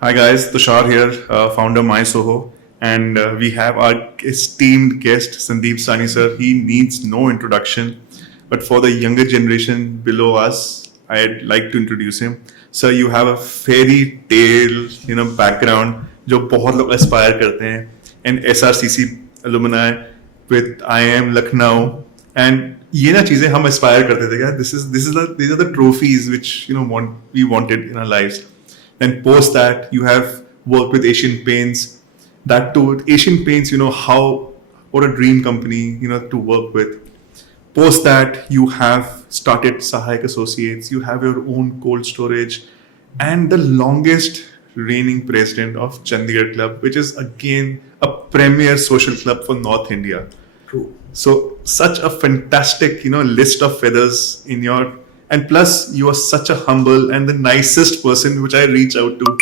Hi guys, Tushar here, founder MySoho, and we have our esteemed guest Sandeep Sahni sir. He needs no introduction, but for the younger generation below us, I'd like to introduce him. Sir, you have a fairy tale, background जो बहुत लोग aspire करते हैं, and SRCC alumni with IIM Lucknow, and ये ना चीजें हम aspire करते थे क्या? These are the trophies which we wanted in our lives. Then post that, you have worked with Asian Paints. That too, Asian Paints, what a dream company, to work with. Post that, you have started Sahayak Associates. You have your own cold storage, and the longest reigning president of Chandigarh Club, which is again a premier social club for North India. True. So such a fantastic, list of feathers in your, and plus you are such a humble and the nicest person which I reach out to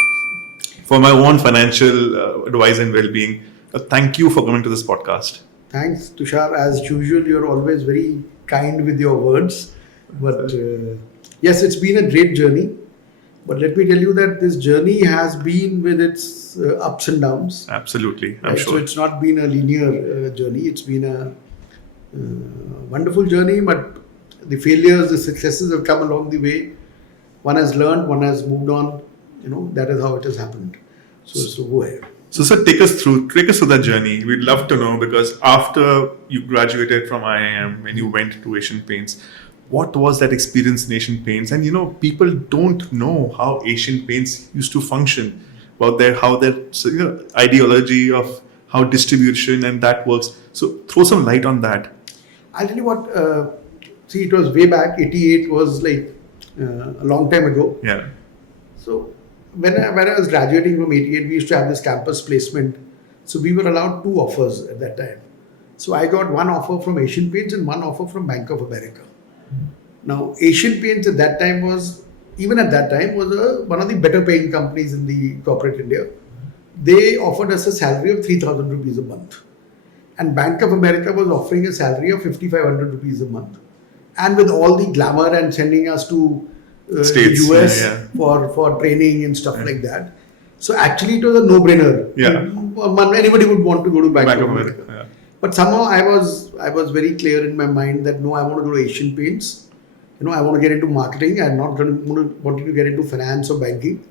for my own financial advice and well-being. Thank you for coming to this podcast. Thanks, Tushar. As usual, you're always very kind with your words. But yes, it's been a great journey. But let me tell you that this journey has been with its ups and downs. Absolutely, I'm Right? sure. So it's not been a linear journey. It's been a wonderful journey, but the failures, the successes have come along the way. One has learned, one has moved on. That is how it has happened. So go ahead. So, sir, take us through that journey. We'd love to know, because after you graduated from IIM and you went to Asian Paints, what was that experience in Asian Paints? And people don't know how Asian Paints used to function, about how their ideology of how distribution and that works. So throw some light on that. I'll tell you what. See, it was way back. 88 was like a long time ago. Yeah. So when I was graduating from 88, we used to have this campus placement. So we were allowed 2 offers at that time. So I got one offer from Asian Paints and one offer from Bank of America. Now, Asian Paints at that time was one of the better paying companies in the corporate India. They offered us a salary of 3,000 rupees a month. And Bank of America was offering a salary of 5,500 rupees a month. And with all the glamour and sending us to States, the US yeah. for training and stuff like that. So actually it was a no-brainer. Yeah. Anybody would want to go to Bank of America. America. Yeah. But somehow I was very clear in my mind that no, I want to go to Asian Paints. I want to get into marketing. I'm not wanting to get into finance or banking.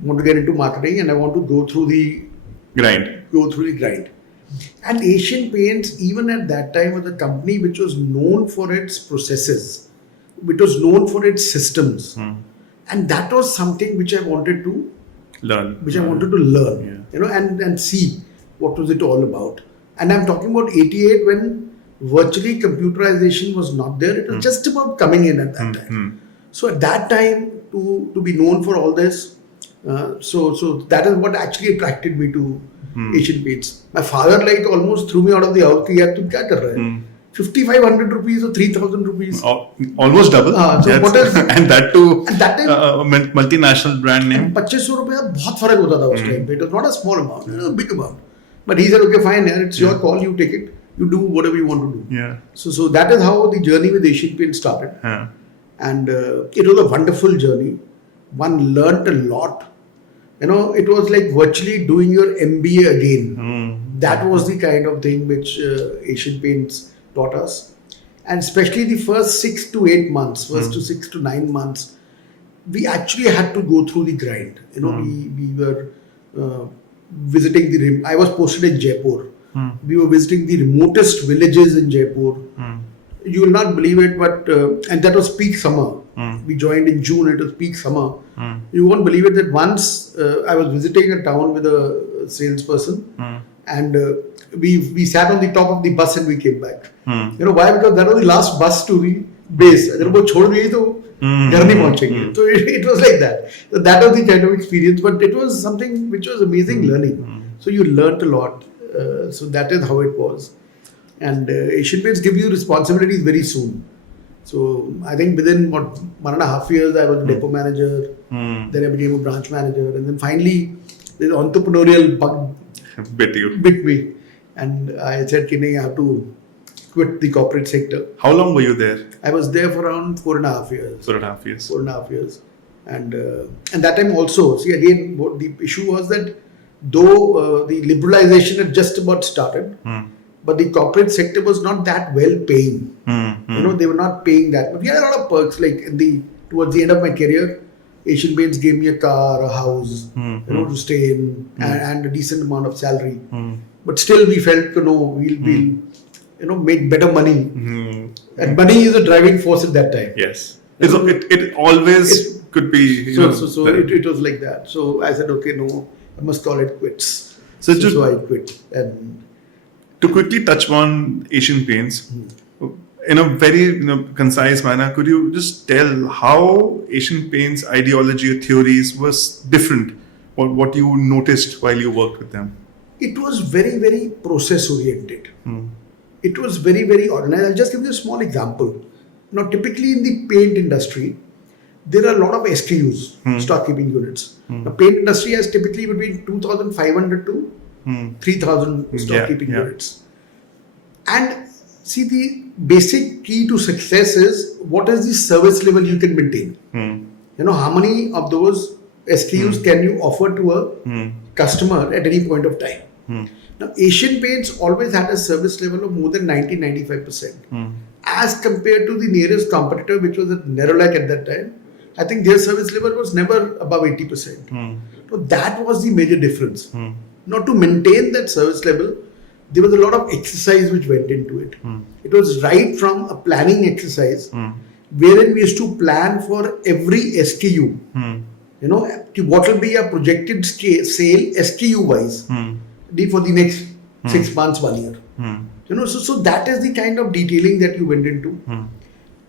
I want to get into marketing, and I want to go through the grind. And Asian Paints, even at that time, was a company which was known for its processes, which was known for its systems. And that was something which I wanted to learn. Yeah. And see what was it all about. And I'm talking about 88 when virtually computerization was not there. It was just about coming in at that time. So at that time, to be known for all this, so that is what actually attracted me to Asian Paints. My father almost threw me out of the house. Ki, "Yaar, tum kya kar raha hai? 5,500 rupees or 3,000 rupees. Almost double. So what is, and that too, at that time, multinational brand name. 2,500 रुपए का बहुत फर्क होता था उस time पे. It was not a small amount, it was a big amount. But he said, okay, fine, it's your call, you take it, you do whatever you want to do. Yeah. So that is how the journey with Asian Paints started. Yeah. And it was a wonderful journey. One learnt a lot. It was like virtually doing your MBA again. That was the kind of thing which Asian Paints taught us. And especially the first 6 to 8 months, first to 6 to 9 months, we actually had to go through the grind. We were visiting I was posted in Jaipur. We were visiting the remotest villages in Jaipur. You will not believe it, but and that was peak summer. We joined in June, it was peak summer. You won't believe it that once I was visiting a town with a salesperson, and we sat on the top of the bus and we came back. Why? Because that was the last bus to the base. अगर वो छोड़ गई तो घर नहीं पहुंचेंगे. So it was like that. So that was the kind of experience, but it was something which was amazing learning. So you learnt a lot. So that is how it was. And Asian Paints give you responsibilities very soon. So I think within 1.5 years, I was a depot manager. Then I became a branch manager, and then finally, the entrepreneurial bug bit me, and I said, "I have to quit the corporate sector." How long were you there? I was there for around 4.5 years. 4.5 years. 4.5 years. And that time also, see again, what the issue was that though the liberalization had just about started, but the corporate sector was not that well paying. They were not paying that. But we had a lot of perks. Like towards the end of my career, Asian Paints gave me a car, a house, to stay in, and a decent amount of salary. But still, we felt, we'll make better money. And money is a driving force at that time. Yes. It always could be. So it was like that. So I said, okay, no, I must call it quits. So I quit. And to quickly touch on Asian Paints, in a very concise manner, could you just tell how Asian Paints ideology or theories was different, or what you noticed while you worked with them? It was very, very process oriented. It was very, very organized. I'll just give you a small example. Now, typically in the paint industry, there are a lot of SKUs, stock keeping units. The paint industry has typically between 2,500 to 3,000 stock keeping units. And see, the basic key to success is what is the service level you can maintain. How many of those SKUs can you offer to a customer at any point of time. Now, Asian Paints always had a service level of more than 90-95%. As compared to the nearest competitor, which was at Nerolac at that time, I think their service level was never above 80%. So that was the major difference. Now, to maintain that service level, there was a lot of exercise which went into it. It was right from a planning exercise, wherein we used to plan for every SKU. What will be a projected sale SKU wise for the next 6 months, 1 year. So that is the kind of detailing that you went into.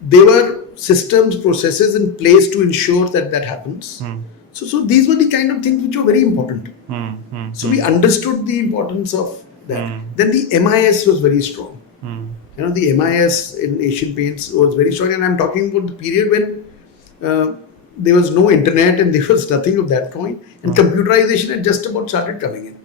There were systems, processes in place to ensure that happens. So these were the kind of things which were very important. So we understood the importance of that. Then the MIS was very strong. The MIS in Asian Paints was very strong, and I'm talking about the period when there was no internet and there was nothing of that kind, and computerization had just about started coming in.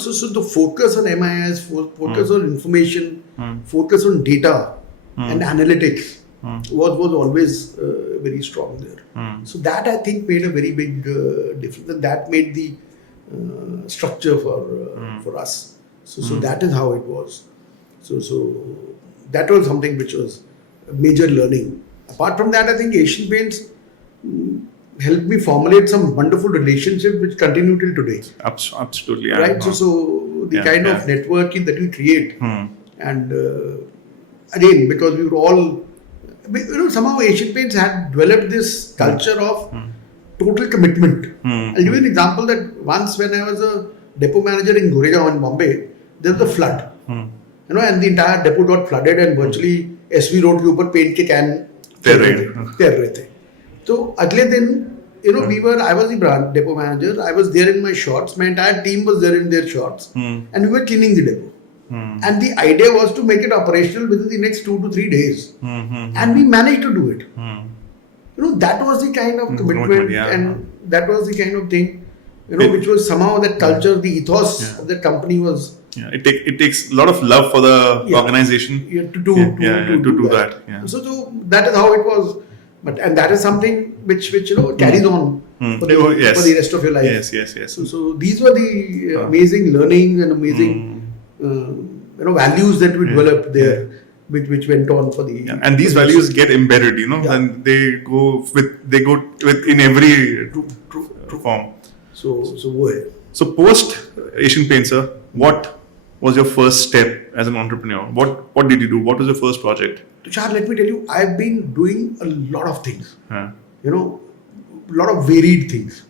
So the focus on MIS, focus on information, focus on data and analytics was always very strong there. So that I think made a very big difference, and that made the structure for us. So that is how it was. So that was something which was a major learning. Apart from that, I think Asian Paints helped me formulate some wonderful relationships which continue till today. Absolutely. Right? So the kind of networking that we create, and again, because we were all, somehow Asian Paints had developed this culture of total commitment. I'll give you an example that once when I was a depot manager in Goregaon in Bombay, there was a flood. And the entire depot got flooded and virtually SV road के ऊपर paint के can तैर रहे थे. So अगले दिन, I was the brand depot manager. I was there in my shots. My entire team was there in their shots, and we were cleaning the depot. And the idea was to make it operational within the next 2 to 3 days, and we managed to do it. That was the kind of commitment, and that was the kind of thing, which was somehow that culture, the ethos of the company was. It takes a lot of love for the organization to do that. So that is how it was. And that is something which carries on for the rest of your life. Yes. So these were the amazing learnings and amazing values that we developed there, which went on for the. And these values get embedded, and they go with in every form. So post Asian Paints, sir, what was your first step as an entrepreneur? What did you do? What was your first project? Tushar, let me tell you, I've been doing a lot of things. A lot of varied things.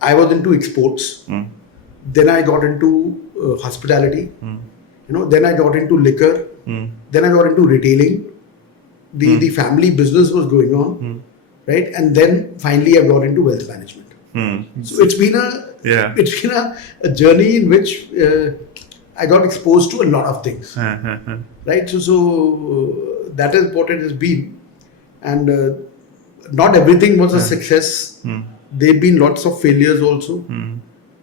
I was into exports. Then I got into hospitality. Then I got into liquor. Then I got into retailing. The family business was going on, right? And then finally I got into wealth management. So it's been a journey in which I got exposed to a lot of things, right? So that is what it has been, and not everything was a success. There've been lots of failures also,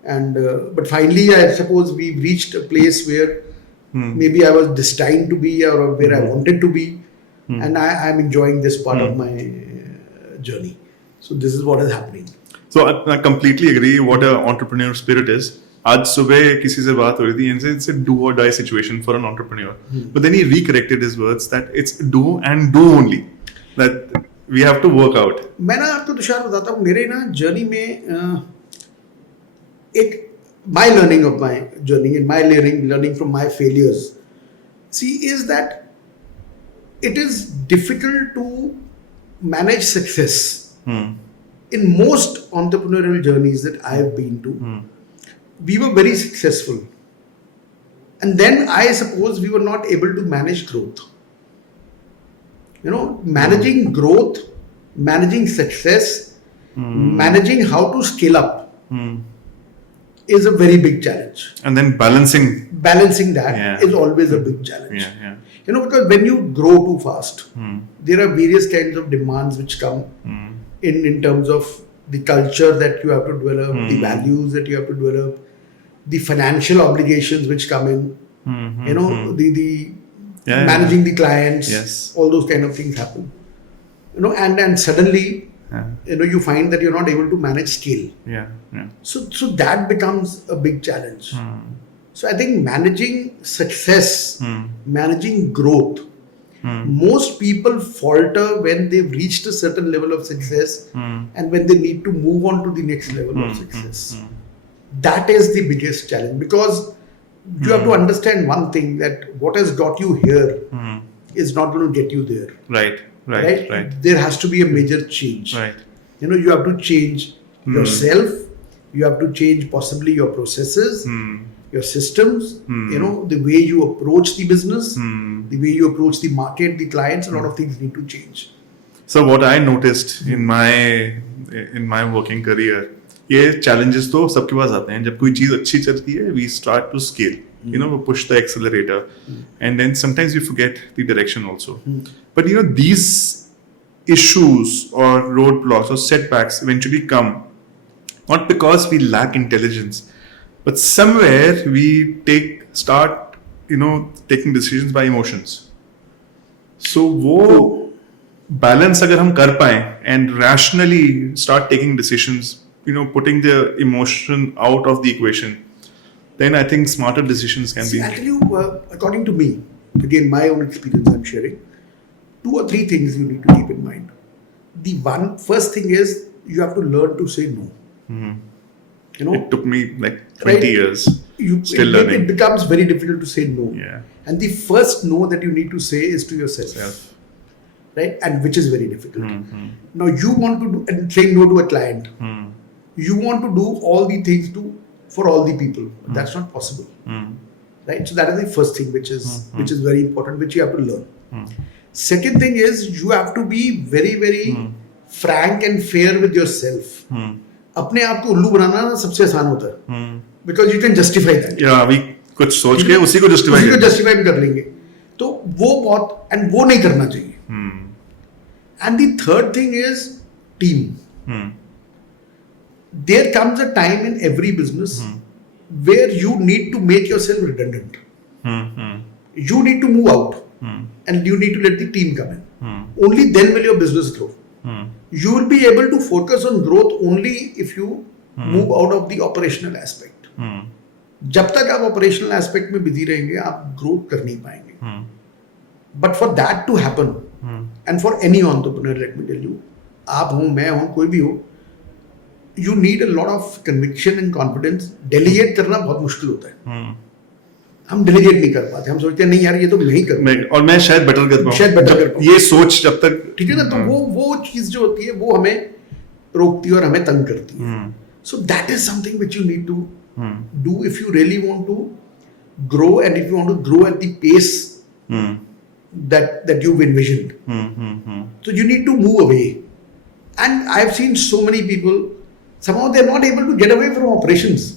and but finally, I suppose we reached a place where maybe I was destined to be, or where I wanted to be, and I am enjoying this part of my journey. So this is what is happening. So I completely agree what an entrepreneur spirit is. आज सुबह किसी से बात हो रही थी and it's a do or die situation for an entrepreneur. But then he recorrected his words that it's do and do only. That we have to work out. मैं ना आपको तुषार बताता हूँ मेरे ना जर्नी में एक my learning of my journey and my learning from my failures see is that it is difficult to manage success in most entrepreneurial journeys that I have been to. We were very successful and then I suppose we were not able to manage growth. Managing growth, managing success, managing how to scale up is a very big challenge. And then balancing that is always a big challenge. Because when you grow too fast, there are various kinds of demands which come in terms of the culture that you have to develop, the values that you have to develop, the financial obligations which come in, managing the clients, all those kind of things happen. And suddenly, you find that you're not able to manage scale. So that becomes a big challenge. So I think managing success, managing growth, most people falter when they've reached a certain level of success and when they need to move on to the next level of success. That is the biggest challenge because you have to understand one thing, that what has got you here is not going to get you there. Right. There has to be a major change. Right. You have to change yourself. You have to change possibly your processes, your systems, the way you approach the business, the way you approach the market, the clients, a lot of things need to change. So what I noticed in my working career, ये challenges तो सबके पास आते हैं. जब कोई चीज अच्छी चलती है, we start to scale. We push the accelerator, and then sometimes we forget the direction also. But these issues or roadblocks or setbacks eventually come not because we lack intelligence, but somewhere we start taking decisions by emotions. So वो balance अगर हम कर पाएं and rationally start taking decisions, putting the emotion out of the equation, then I think smarter decisions can be. I'll tell you, according to me, again, my own experience I'm sharing, 2 or 3 things you need to keep in mind. The first thing is you have to learn to say no. It took me like 20 years. Still learning. It becomes very difficult to say no. Yeah. And the first no that you need to say is to yourself. Right? And which is very difficult. Now you want to do and say no to a client. You want to do all the things for all the people. That's not possible. Right? So that is the first thing which is very important, which you have to learn. Second thing is you have to be very, very frank and fair with yourself. अपने आप को उल्लू बनाना ना सबसे आसान होता है. Because you can justify that. अभी कुछ सोच के उसी को justify कर लेंगे. तो वो बहुत and वो नहीं करना चाहिए. And the third thing is team. There comes a time in every business where you need to make yourself redundant. You need to move out and you need to let the team come in. Only then will your business grow. You will be able to focus on growth only if you move out of the operational aspect. जब तक आप operational aspect में busy रहेंगे आप growth कर नहीं पाएंगे. But for that to happen, and for any entrepreneur, let me tell you, आप हो, मैं हो, कोई भी हो, you need a lot of conviction and confidence. Delegate करना बहुत मुश्किल होता है. हम delegate नहीं कर पाते. हम सोचते हैं नहीं यार ये तो मैं ही करूँगा. और मैं शायद better कर पाऊँ. ये सोच जब तक ठीक है ना, तो वो चीज जो होती है वो हमें रोकती है और हमें तंग करती है. So that is something which you need to do if you really want to grow and if you want to grow at the pace that you've envisioned. So you need to move away. And I've seen so many people, somehow they're not able to get away from operations.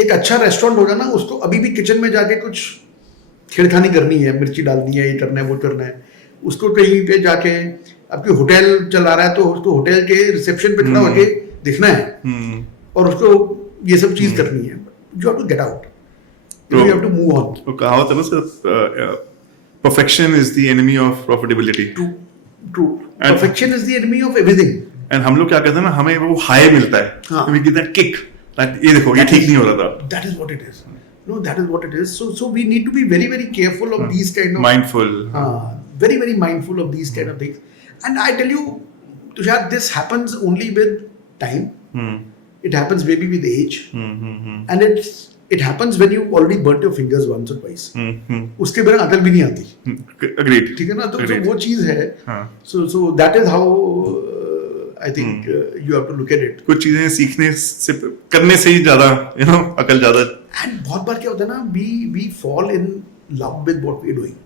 एक अच्छा restaurant होगा ना, उसको अभी भी kitchen में जाके कुछ छेड़खानी करनी है, मिर्ची डालनी है, ये करना है, वो करना है. उसको कहीं पे जाके आपकी होटल चला रहा है तो उसको होटल के रिसेप्शन पे खड़ा होके दिखना है और उसको ये सब चीज करनी है. You have to get out. You have to move on. तो कहावत है ना, perfection is the enemy of profitability. True. Perfection is the enemy of everything. And हम लोग क्या करते हैं ना, हमें वो हाई मिलता है, हाँ. we get that kick, that ये देखो ये ठीक नहीं हो रहा था. That is what it is. No, that is what it is. So we need to be very, very careful of these kind of Mindful. very, very mindful of these kind of things. And I tell you, Tushar, this happens only with time. It happens maybe with age, and it happens when you already burnt your fingers once or twice. उसके बिना अकल भी नहीं आती. Agreed. ठीक है ना, तो वो चीज है. हाँ. So that is how I think you have to look at it. कुछ चीजें सीखने से, करने से ही ज्यादा अकल ज्यादा. And बहुत बार क्या होता है ना, we fall in love with what we're doing.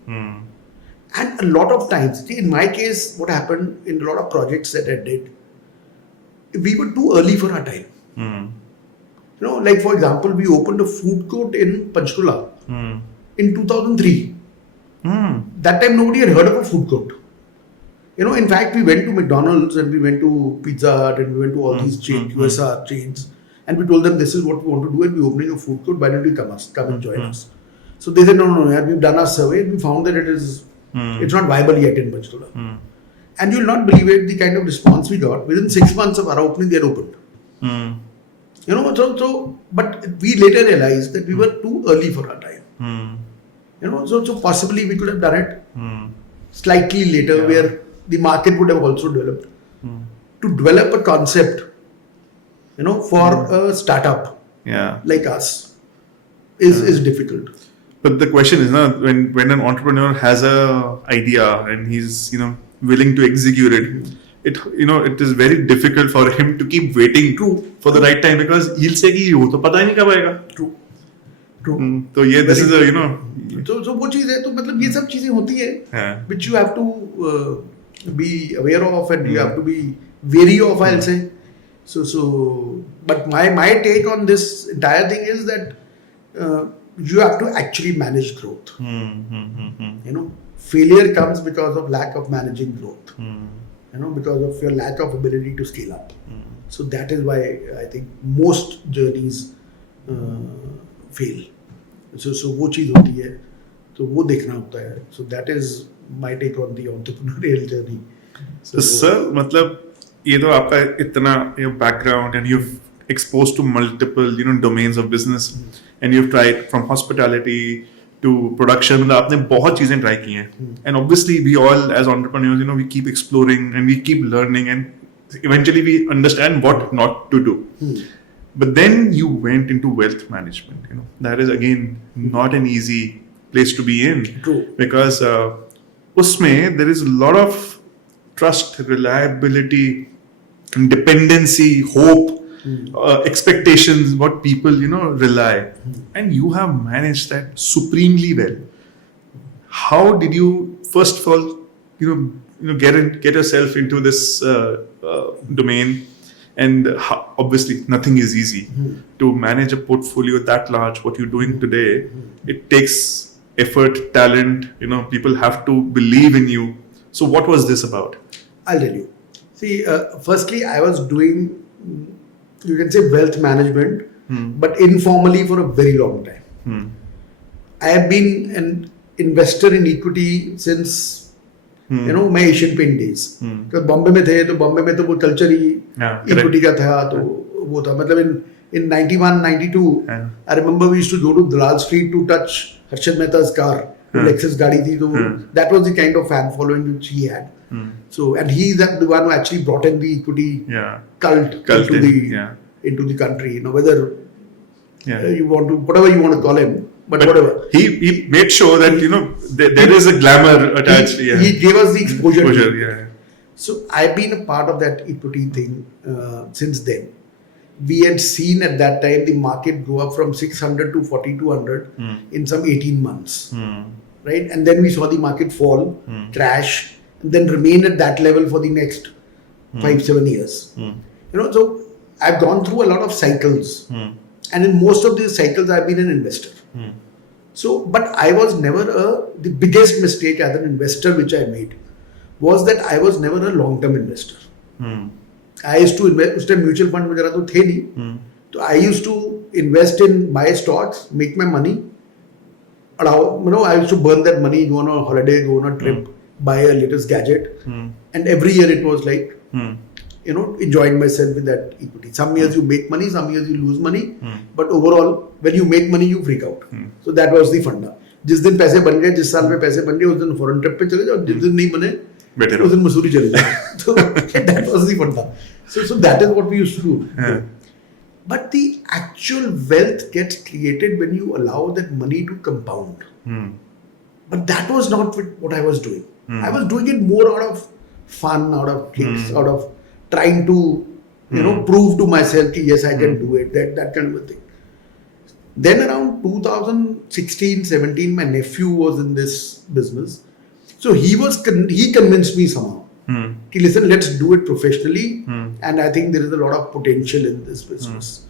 And a lot of times, in my case, what happened in a lot of projects that I did, we were too early for our time. Like for example, we opened a food court in Panchkula in 2003. That time nobody had heard of a food court. In fact, we went to McDonald's and we went to Pizza Hut and we went to all these QSR chains, and we told them this is what we want to do and we're opening a food court. Why don't you come and join us? So they said no. We've done our survey and we found that it's not viable yet in Panchkula. And you'll not believe it, the kind of response we got. Within 6 months of our opening, they had opened. But we later realized that we were too early for our time. So possibly we could have done it slightly later, where the market would have also developed. To develop a concept, for a startup like us is difficult. But the question is, when an entrepreneur has a idea and he's willing to execute it, it is very difficult for him to keep waiting for the right time, because he'll say कि वो तो पता ही नहीं कब आएगा. True. तो ये this is a तो वो चीज है, तो मतलब ये सब चीजें होती है which you have to be aware of and you have to be wary of, I'll say. So but my take on this entire thing is that you have to actually manage growth. Failure comes because of lack of managing growth. Because of your lack of ability to scale up. So that is why I think most journeys fail. So वो चीज होती है, तो वो देखना होता है. So that is my take on the entrepreneurial journey. So sir, मतलब ये तो आपका इतना background and you've exposed to multiple domains of business and you've tried from hospitality to production. मतलब आपने बहुत चीजें ट्राई की हैं. And obviously we all as entrepreneurs, we keep exploring and we keep learning and eventually we understand what not to do. But then you went into wealth management. That is again not an easy place to be in. True. Because उसमें there is a lot of trust, reliability, dependency, hope. Expectations, what people rely, and you have managed that supremely well. How did you first of all get yourself into this domain? And obviously nothing is easy to manage a portfolio that large. What you're doing today, it takes effort, talent. People have to believe in you. So what was this about? I'll tell you. See, firstly, I was doing, you can say, wealth management, but informally for a very long time. I have been an investor in equity since my Asian Paint days. because Bombay में थे, तो बॉम्बे में तो वो culture ही equity का था, तो वो था. मतलब in 91, 92, I remember we used to go to Dalal Street to touch Harshad Mehta's car. Lexus गाड़ी थी, तो that was the kind of fan following which he had. So, and he's the one who actually brought in the equity cult into the country. Whether you want to, whatever you want to call him, but whatever. He made sure that there is a glamour attached. He gave us the exposure. Yeah. So I've been a part of that equity thing since then. We had seen at that time the market go up from 600 to 4,200 in some 18 months, right? And then we saw the market fall, crash, and then remain at that level for the next 5-7 years. So I've gone through a lot of cycles, and in most of these cycles I've been an investor. So, but I was never the biggest mistake as an investor which I made was that I was never a long-term investor. I used to invest, उस time mutual fund वगैरह तो थे नहीं, तो I used to invest in buy stocks, make my money, I used to burn that money, go on a holiday, go on a trip, buy a latest gadget, and every year it was like enjoying myself with that equity. Some years you make money, some years you lose money, but overall, when you make money, you freak out. So that was the funda. जिस दिन पैसे बन गए, जिस साल में पैसे बन गए, उस दिन फॉरेन ट्रिप पे चले जाओ, जिस दिन नहीं बने, उस दिन मसूरी चले जाओ. So that was the funda. So that is what we used to do. Yeah. But the actual wealth gets created when you allow that money to compound. But that was not what I was doing. I was doing it more out of fun, out of kicks, out of trying to, prove to myself that yes, I can do it, that kind of a thing. Then around 2016, 17, my nephew was in this business. So he convinced me somehow. Ki, listen, let's do it professionally. And I think there is a lot of potential in this business.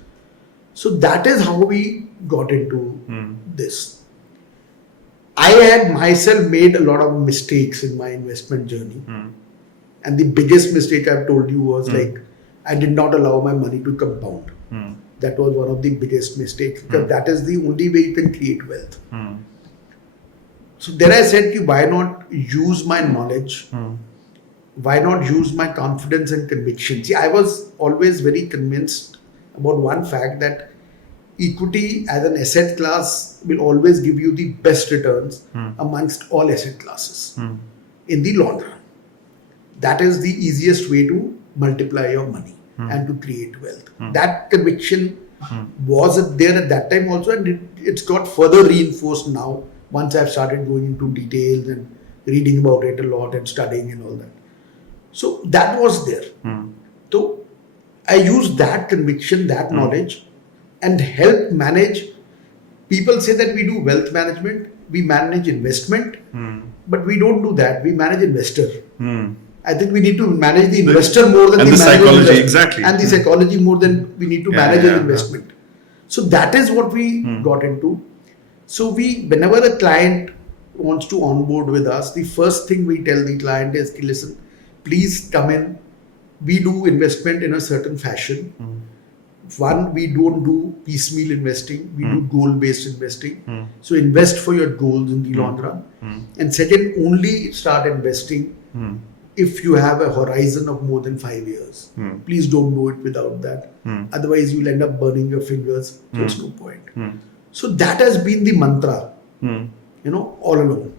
So that is how we got into this. I had myself made a lot of mistakes in my investment journey. And the biggest mistake I've told you was like, I did not allow my money to compound. That was one of the biggest mistakes, because that is the only way you can create wealth. So then I said, why not use my knowledge? Why not use my confidence and conviction? See, I was always very convinced about one fact, that equity as an asset class will always give you the best returns amongst all asset classes in the long run. That is the easiest way to multiply your money and to create wealth. That conviction was there at that time also, and it's got further reinforced now once I've started going into details and reading about it a lot and studying and all that. So that was there. So I used that conviction, that knowledge, and help manage. People say that we do wealth management, we manage investment, but we don't do that. We manage investor. I think we need to manage the investor more than the psychology, exactly. And the psychology more than we need to manage an investment. So that is what we got into. So whenever a client wants to onboard with us, the first thing we tell the client is, listen, please come in. We do investment in a certain fashion. One, we don't do piecemeal investing. We do goal-based investing. So invest for your goals in the long run. And second, only start investing if you have a horizon of more than 5 years. Please don't do it without that. Otherwise, you'll end up burning your fingers. So it's no point. So that has been the mantra, all along.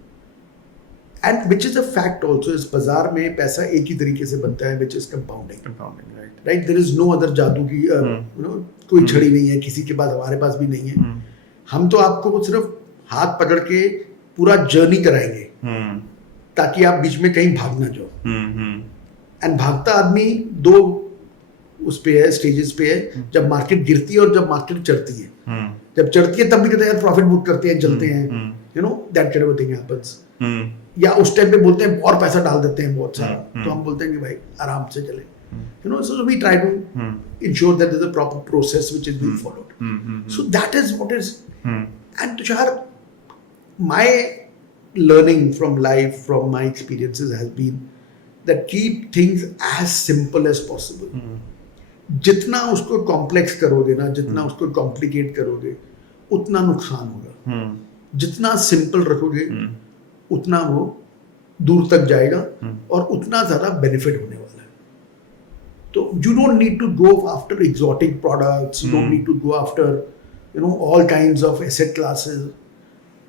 And which is a fact also, is bazaar mein paisa ek hi tarike se banta hai, which is compounding. Right? There is no other जादू की कोई छड़ी नहीं है, किसी के पास, हमारे पास भी नहीं है. हम तो आपको सिर्फ हाथ पकड़ के पूरा जर्नी कराएंगे ताकि आप बीच में कहीं भाग ना जाओ. एंड भागता आदमी दो उस पे है, स्टेजेस पे है, जब मार्केट गिरती है और जब मार्केट चढ़ती है. जब चढ़ती है तब भी कहते हैं यार प्रॉफिट बुक करते हैं, चलते हैं, that kind of thing happens. या उस टाइम पे बोलते हैं और पैसा डाल देते हैं बहुत सारा, तो हम बोलते हैं कि भाई आराम से चले. So we try to ensure that there's a proper process which is being followed. So that is what is. And Tushar, my learning from life, from my experiences has been that keep things as simple as possible. जितना उसको complex करोगे ना, जितना उसको complicate करोगे, उतना नुकसान होगा. जितना सिंपल रखोगे, उतना वो दूर तक जाएगा और उतना ज्यादा बेनिफिट होने वाला है. So you don't need to go after exotic products. You don't need to go after, all kinds of asset classes.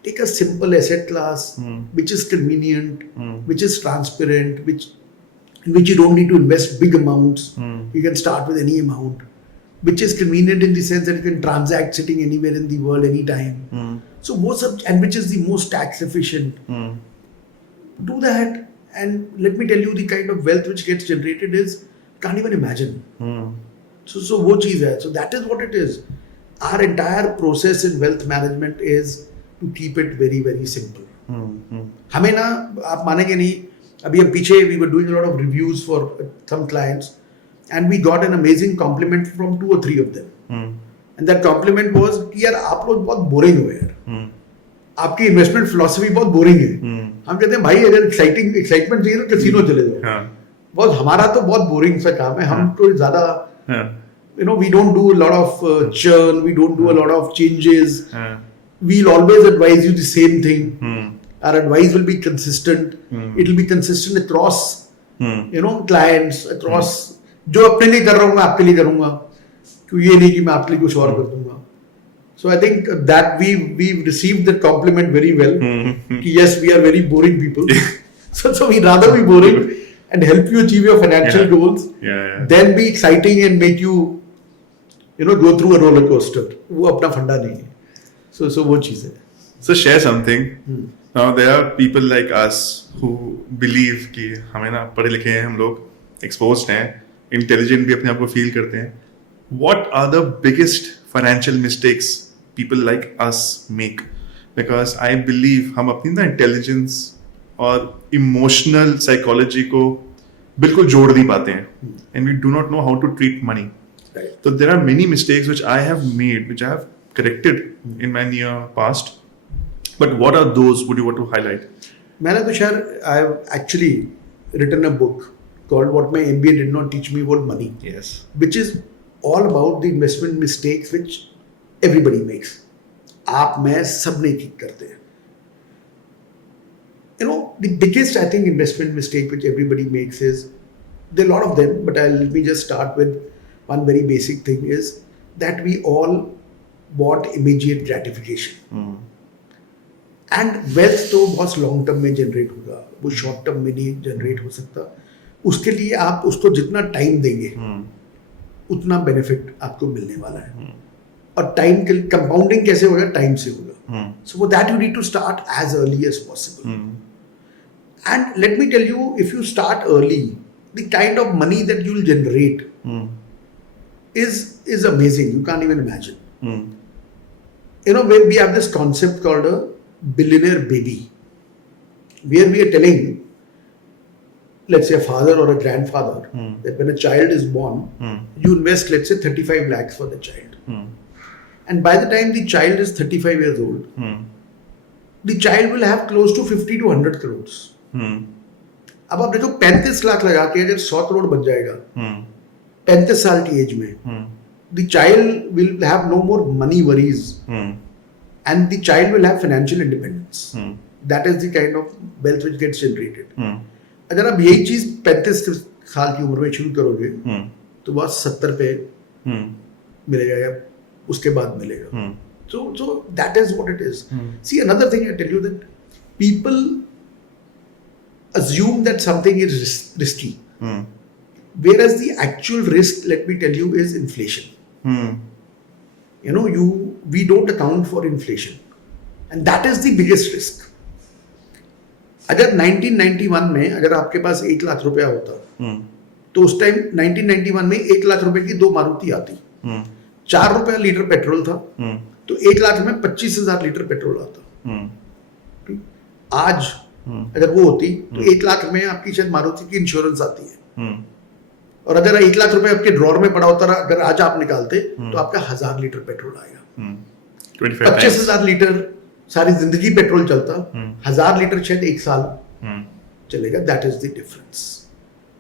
Take a simple asset class, which is convenient, which is transparent, in which you don't need to invest big amounts. You can start with any amount, which is convenient in the sense that you can transact sitting anywhere in the world, anytime. So and which is the most tax efficient. Do that, and let me tell you, the kind of wealth which gets generated is, can't even imagine. So वो चीज़ है. So that is what it is. Our entire process in wealth management is to keep it very, very simple. हमें ना, आप मानेंगे नहीं, अभी हम पीछे we were doing a lot of reviews for some clients, and we got an amazing compliment from 2 or 3 of them. And that compliment was कि यार आप लोग बहुत बोरिंग हो यार, आपकी इन्वेस्टमेंट फिलॉसफी बहुत बोरिंग है. हम कहते हैं भाई अगर एक्साइटमेंट चाहिए तो कैसीनो चले जाओ. बहुत हमारा तो बहुत बोरिंग सा काम है. हम तो ज्यादा we don't do a lot of churn, we don't do a lot of changes. We'll always advise you the same thing. Our advice will be consistent. It will be consistent across clients, across जो अपने लिए कर रहा हूँ मैं आपके लिए करूंगा, क्योंकि ये नहीं कि मैं आपके लिए कुछ और कर दूंगा. So I think that we received the compliment very well. कि yes, we are very boring people. so we rather be boring and help you achieve your financial goals than be exciting and make you go through a roller coaster. वो अपना फंडा नहीं है. So वो चीज है. So share something. Now there are people like us who believe कि हमें ना पढ़े लिखे हैं हम लोग, exposed हैं, intelligent भी अपने आप को feel करते हैं. What are the biggest financial mistakes people like us make? Because I believe हम अपनी ना intelligence और emotional psychology को बिल्कुल जोड़ नहीं पाते हैं. And we do not know how to treat money. Right. So there are many mistakes which I have made, which I have corrected in my near past. But what are those? Would you want to highlight? मैंने तो शायद I have actually written a book called What My MBA Did Not Teach Me About Money. Yes. Which is all about the investment mistakes which everybody makes. आप मैं सब नहीं ठीक करते हैं. The biggest I think investment mistake which everybody makes is, there are a lot of them, but let me just start with one very basic thing is that we all want immediate gratification. And wealth तो बहुत long term में generate होगा, वो short term में नहीं generate हो सकता. उसके लिए आप उसको जितना टाइम देंगे उतना बेनिफिट आपको मिलने वाला है. और टाइम के कंपाउंडिंग कैसे होगा? टाइम से होगा. So for that you need to start as early as possible. And let me tell you, if you start early, the kind of money that you will generate is amazing. You can't even imagine. When we have this concept called a billionaire baby, where we are telling, let's say a father or a grandfather, that when a child is born, you invest, let's say 35 lakhs for the child. And by the time the child is 35 years old, the child will have close to 50 to 100 crores. अब आप देखो 35 लाख लगा के अगर 100 करोड़ बन जाएगा 35 साल की एज में, the child will have no more money worries. And the child will have financial independence. That is the kind of wealth which gets generated. अगर आप यही चीज 35 साल की उम्र में शुरू करोगे तो बस 70 पे मिलेगा या उसके बाद मिलेगा. So that is what it is. See, another thing I tell you, that people assume that something is risky, whereas the actual risk, let me tell you, is inflation. We don't account for inflation, and that is the biggest risk. अगर 1991 में अगर आपके पास 1 लाख रुपया होता तो उस time 1991 में 1 लाख रुपए की 2 मारुति आती, 4 रुपया लीटर पेट्रोल था, तो 1 लाख में 25,000 लीटर पेट्रोल आता. आज अगर वो होती तो 1 लाख में आपकी शायद मारुति की इंश्योरेंस आती है. और अगर 1 लाख रुपए आपके ड्रॉर में पड़ा होता, अगर आज आप निकालते तो आपका 1000 लीटर पेट्रोल आएगा. 25,000 लीटर सारी जिंदगी पेट्रोल चलता, 1000 लीटर शायद 1 साल चलेगा. That is the difference.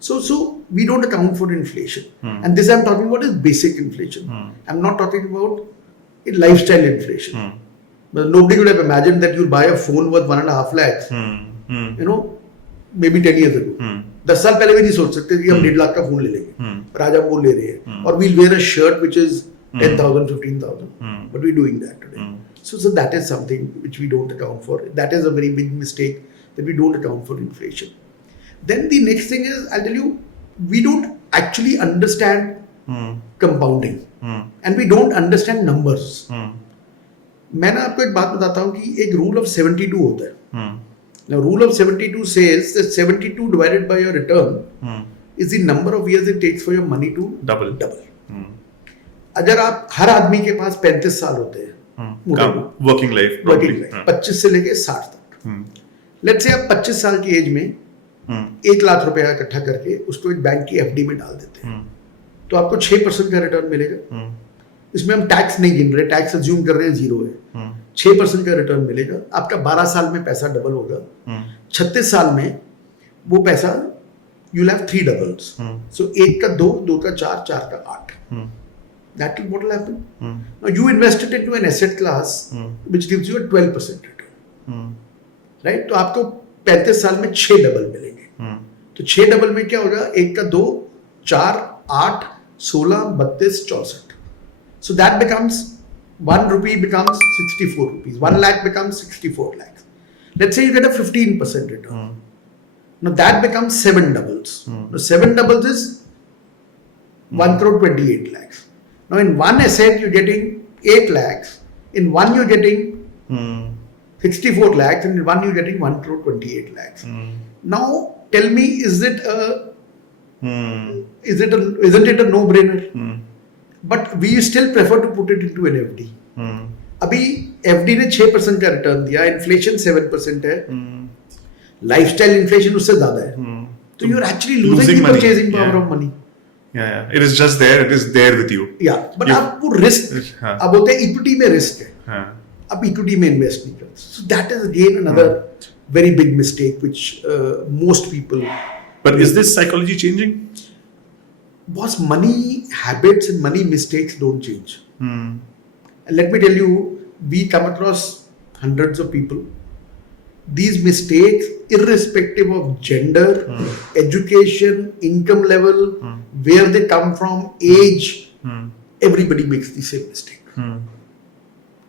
So we don't account for inflation. And this I'm talking about is basic inflation. I'm not talking about lifestyle inflation. But nobody would have imagined that you'll buy a phone worth 1.5 lakhs. Maybe 10 years ago. 10 साल पहले भी नहीं सोच सकते कि हम 1.5 लाख का phone ले लेंगे, पर आज हम वो ले रहे हैं. और we'll wear a shirt which is 10,000, 15,000. But we're doing that today. So that is something which we don't account for. That is a very big mistake, that we don't account for inflation. Then the next thing is, I'll tell you, we don't actually understand compounding. And we don't understand numbers. मैं ना आपको एक बात बताता हूँ कि एक rule of 72 होता है. Now, rule of 72 says that 72 divided by your return is the number of years it takes for your money to double. अगर आप हर आदमी के पास 35 साल होते हैं, वर्किंग लाइफ 25 से लेके 60 तक. लेट्स से आप 25 साल की एज में 1 लाख रुपया इकट्ठा करके उसको एक बैंक की एफडी में डाल देते हैं, तो आपको 6% का रिटर्न मिलेगा. इसमें हम टैक्स नहीं गिन रहे, टैक्स अज्यूम कर रहे हैं 0 है. 6% का रिटर्न मिलेगा. आपका 12 साल में पैसा डबल होगा. 36 साल में वो पैसा you'll have 3 doubles. So 1 का 2, 2 का 4, 4 का 8. That is what will happen. Now you invested into an asset class which gives you a 12% return. Right? तो आपको 35 साल में 6 डबल मिलेंगे. तो 6 डबल में क्या होगा? 1 का 2, 4, 8, 16, 32, 64. So that becomes 1 rupee becomes 64 rupees. 1 lakh becomes 64 lakhs. Let's say you get a 15% return. Now that becomes 7 doubles. Now 7 doubles is 1 crore 28 lakhs. Now in one asset you're getting 8 lakhs. In one you're getting 64 lakhs, and in one you're getting 1 crore 28 lakhs. Now tell me, isn't it a no-brainer? But we still prefer to put it into an FD. अभी FD ने 6% का return दिया, inflation 7% है, lifestyle inflation उससे ज्यादा है, तो you're actually losing the purchasing power of money. Yeah, it is just there. It is there with you. Yeah, but आपको रिस्क, अब बोलते हैं इक्विटी में रिस्क है, अब इक्विटी में इन्वेस्ट नहीं करते. So that is again another very big mistake which most people. But is this psychology changing? Boss, money habits and money mistakes don't change. And let me tell you, we come across hundreds of people. These mistakes, irrespective of gender, education, income level, where they come from, age, everybody makes the same mistake.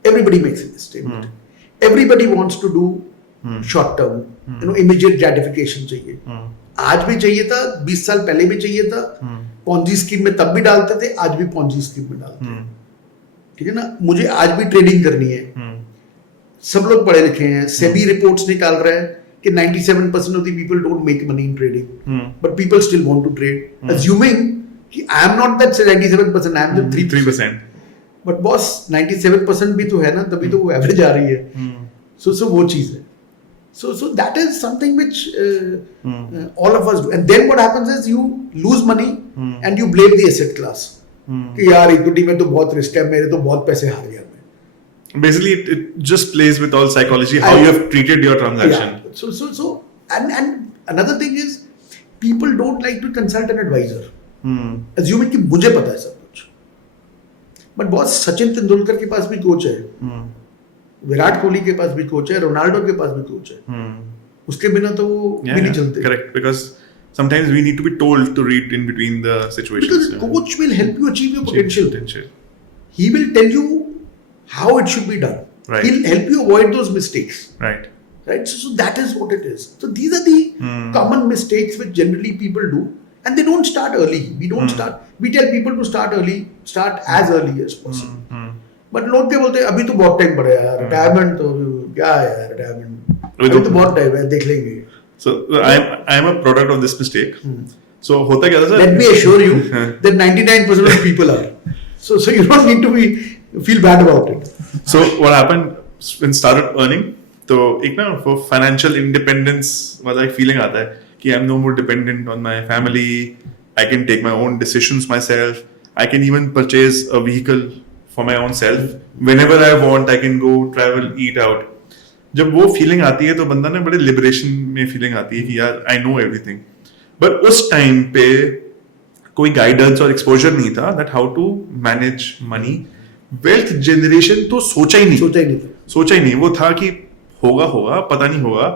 Everybody makes the same mistake. Everybody wants to do short term, immediate gratification चाहिए. आज भी चाहिए था, 20 साल पहले भी चाहिए था, पॉन्जी स्कीम में तब भी डालते थे, आज भी पॉन्जी स्कीम में डालते हैं. ठीक है ना? मुझे आज भी ट्रेडिंग करनी है. सब लोग पढ़े लिखे हैं, सेबी रिपोर्ट्स निकाल रहे हैं कि 97% of the people don't make money in trading, but people still want to trade, assuming कि I am not that 97%, I am the 3%. But boss, 97% भी तो है ना, तभी तो वो एवरेज आ रही है. So वो चीज है. So that is something which all of us do. And then what happens is you lose money and you blame the asset class. कि यार इक्विटी में तो बहुत रिस्क है, मेरे तो बहुत पैसे हार गया मैं. Basically, it just plays with all psychology, how you have treated your transaction. Yeah. So and another thing is people don't like to consult an advisor, assuming कि मुझे पता है सब कुछ. But boss, सचिन तेंदुलकर के पास भी कोच है, विराट कोहली के पास भी कोच है, रोनाल्डो के पास भी कोच है. उसके बिना तो वो भी नहीं चलते. Correct, because sometimes we need to be told to read in between the situations. Because the coach will help you achieve your potential. He will tell you how it should be done. Right. He'll help you avoid those mistakes. Right. So that is what it is. So these are the common mistakes which generally people do, and they don't start early. We don't start. We tell people to start early, start as early as possible. But लोग क्या बोलते हैं, अभी तो बहुत time पड़ा है यार, रिटायरमेंट तो क्या है यार, रिटायरमेंट अभी तो बहुत टाइम है, देख लेंगे. So I am a product of this mistake. So होता क्या था sir? Let me assure you that 99% of people are. So you don't need to feel bad about it. So what happened when started earning? तो एक ना for financial independence वाला एक feeling आता है कि I'm no more dependent on my family. I can take my own decisions myself. I can even purchase a vehicle for my own self. Whenever I want, I can go travel, eat out. जब वो feeling आती है तो बंदा ने बड़े liberation में feeling आती है कि यार आई नो एवरीथिंग. बट उस टाइम पे कोई गाइडेंस और एक्सपोजर नहीं था that how to manage money. Wealth generation तो सोचा ही नहीं. वो था कि होगा पता नहीं होगा.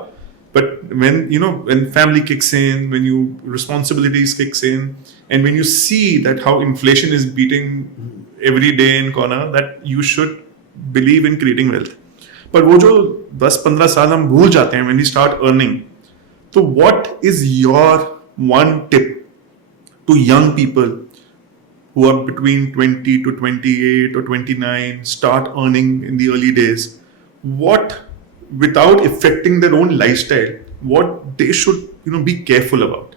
But when family kicks in, when you responsibilities kicks in, and when you see that how inflation is beating every day in corner, that you should believe in creating wealth. पर वो जो 10-15 साल हम भूल जाते हैं when we start earning. तो what is your one tip to young people who are between 20 to 28 or 29, start earning in the early days? What, without affecting their own lifestyle, what they should be careful about?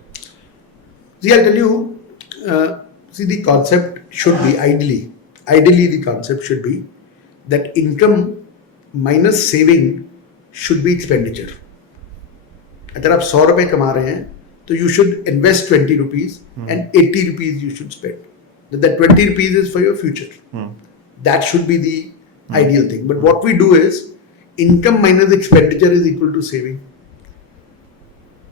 See, I'll tell you, the concept should be ideally the concept should be that income minus saving should be expenditure. अगर आप 100 रुपए कमा रहे हैं तो you should invest 20 rupees and 80 rupees you should spend. That 20 rupees is for your future. That should be the ideal thing. But what we do is income minus expenditure is equal to saving.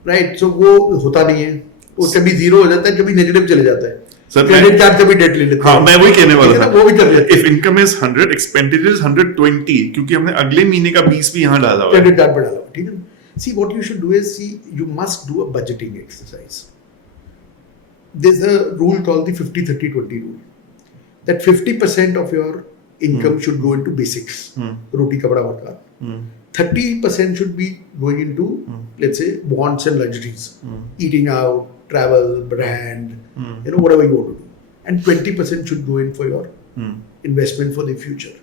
Right? So वो होता नहीं है. वो कभी zero हो जाता है, कभी नेगेटिव चले जाता है. क्रेडिट कार्ड से भी डेट ले लेते हैं. हाँ, मैं वही कहने वाला था. वो भी कर लेते हैं. If income is 100, expenditure is 120, क्योंकि हमने अगले महीने का 20 भी यहाँ डाला हुआ है. क्रेडिट कार्ड पे डाला हुआ, ठीक है. See, what you should do is you must do a budgeting exercise. there's a rule called the 50-30-20 rule. That 50% of your income should go into basics, roti kapda makan. 30% should be going into, let's say, wants and luxuries, eating out, travel, brand, whatever you want to do. And 20% should go in for your investment for the future.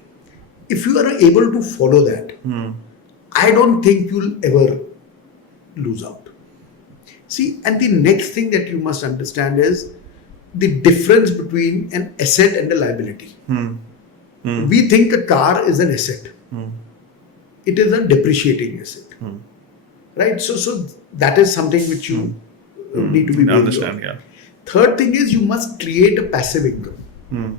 If you are able to follow that, I don't think you'll ever lose out. See, and the next thing that you must understand is the difference between an asset and a liability. We think a car is an asset. It is a depreciating asset. Right? So that is something which you need to be understand. Yeah. Third thing is you must create a passive income.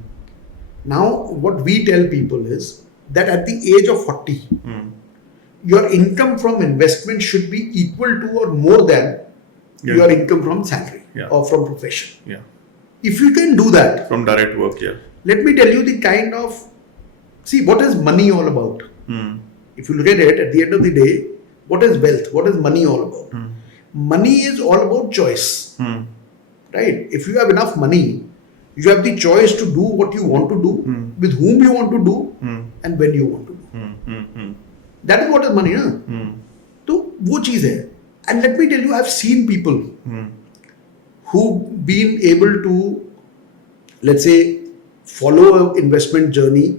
Now, what we tell people is that at the age of 40, your income from investment should be equal to or more than your income from salary or from profession. Yeah. If you can do that from direct work, let me tell you the kind of, see, what is money all about? If you look at it, at the end of the day, what is wealth? What is money all about? Money is all about choice. Right? If you have enough money, you have the choice to do what you want to do, with whom you want to do, and when you want to do. That is what is money. So, वो चीज है. And let me tell you, I've seen people who've been able to, let's say, follow an investment journey